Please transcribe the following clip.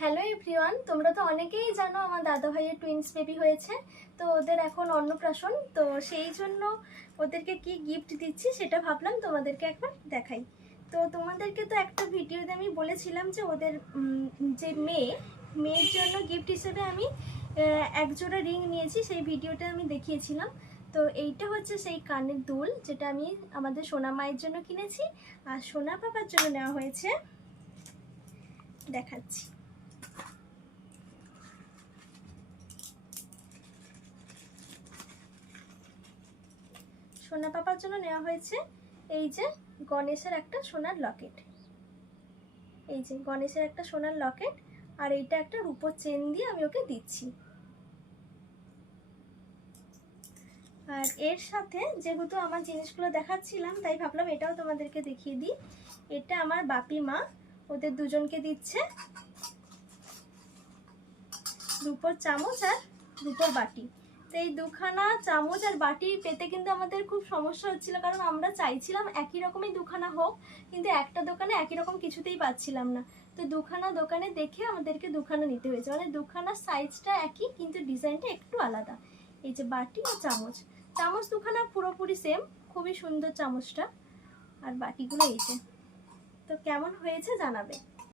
Hello everyone, তোমরা তো অনেকেই জানো আমার দাদা ভাইয়ের টুইন্স বেবি হয়েছে। তো ওদের এখন অন্নপ্রাশন, তো সেই জন্য ওদেরকে কি গিফট দিচ্ছি সেটা ভাবলাম তোমাদেরকে একবার দেখাই। তো তোমাদেরকে তো একটা ভিডিওতে আমি বলেছিলাম যে ওদের যে মেয়ের জন্য গিফট হিসেবে আমি এক জোড়া রিং নিয়েছি, সেই ভিডিওটা আমি দেখিয়েছিলাম। তো এইটা হচ্ছে সেই কানের দুল যেটা আমি আমাদের সোনা মায়ের জন্য কিনেছি, আর সোনা পাপার জন্য নেওয়া হয়েছে, দেখাচ্ছি। সোনা পাপার জন্য নেওয়া হয়েছে এই যে গণেশের একটা সোনার লকেট, এই যে গণেশের একটা সোনার লকেট, আর এইটা একটা রূপোর চেন দিয়ে আমি ওকে দিচ্ছি। আর এর সাথে যেহেতু আমার জিনিসগুলো দেখাচ্ছিলাম তাই ভাবলাম এটাও তোমাদেরকে দেখিয়ে দিই। এটা আমার বাপি মা ওদের দুজনকে দিচ্ছে রূপোর চামচ আর রূপোর বাটি। তো এই দুখানা চামচ আর বাটি পেতে কিন্তু আমাদের খুব সমস্যা হচ্ছিল, কারণ আমরা চাইছিলাম একই রকমই দুখানা হোক, কিন্তু একটা দোকানে একই রকম কিছুতেই পাচ্ছিলাম না। তো দুখানা দোকানে দেখে আমাদেরকে দুখানা নিতে হয়েছে, মানে দুখানা সাইজটা একই কিন্তু ডিজাইনটা একটু আলাদা। এই যে বাটি আর চামচ, চামচ দুখানা পুরোপুরি সেম, খুবই সুন্দর চামচটা, আর বাটিগুলো এই যে। তো কেমন হয়েছে জানাবে।